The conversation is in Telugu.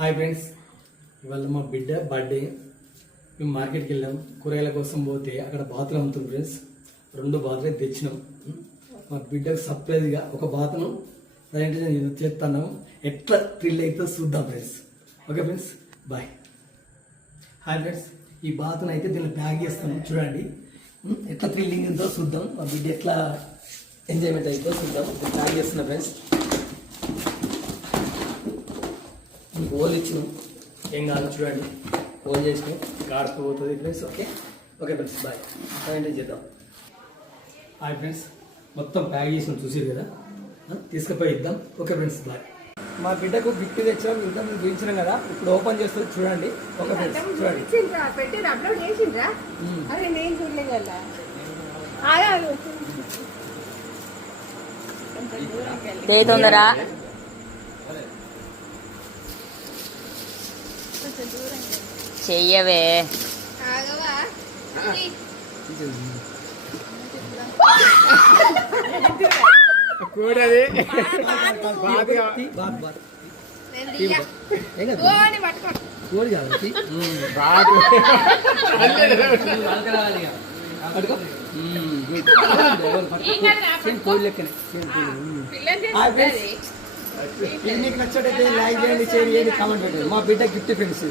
హాయ్ ఫ్రెండ్స్, ఇవాళ మా బిడ్డ బర్త్డే. మేము మార్కెట్కి వెళ్ళాం. కూరగాయల కోసం పోతే అక్కడ బాతులు అమ్ముతుంది ఫ్రెండ్స్. 2 బాతులు తెచ్చినాం. మా బిడ్డకు సర్ప్రైజ్గా ఒక బాతును ప్రజెంట్ చేస్తున్నాం. ఎట్లా థ్రిల్ అయితే చూద్దాం friends. Okay friends, bye. Hi friends, ఈ బాతును అయితే దీన్ని ప్యాక్ చేస్తాం. చూడండి ఎట్లా థ్రిల్లింగ్ ఉందో చూద్దాం. మా బిడ్డ ఎట్లా ఎంజాయ్మెంట్ అవుతుందో చూద్దాం. ప్యాక్ చేస్తున్నా ఫ్రెండ్స్. హోల్ ఇచ్చినాం, ఏం కాదు చూడండి. హోల్ చేసినాం, గాడుకుపోతుంది friends. Okay okay friends, bye. ఏంటో చేద్దాం. హాయ్ ఫ్రెండ్స్, మొత్తం ప్యాక్ చేసినాం చూసారు కదా. తీసుకుపోయి ఇద్దాం. Okay friends, bye. మా బిడ్డకు గిఫ్ట్ తెచ్చాం, ఇంత మేము చూపించినాం కదా. ఇప్పుడు ఓపెన్ చేస్తుంది చూడండి. ఓకే ఫ్రెండ్స్, చూడండి. తొందర చెయ్యవే. మీకు నచ్చటైతే లైక్ చేయండి, షేర్ చేయండి, కామెంట్ పెట్టండి. మా బిడ్డ గిఫ్ట్ ఫ్రెండ్స్.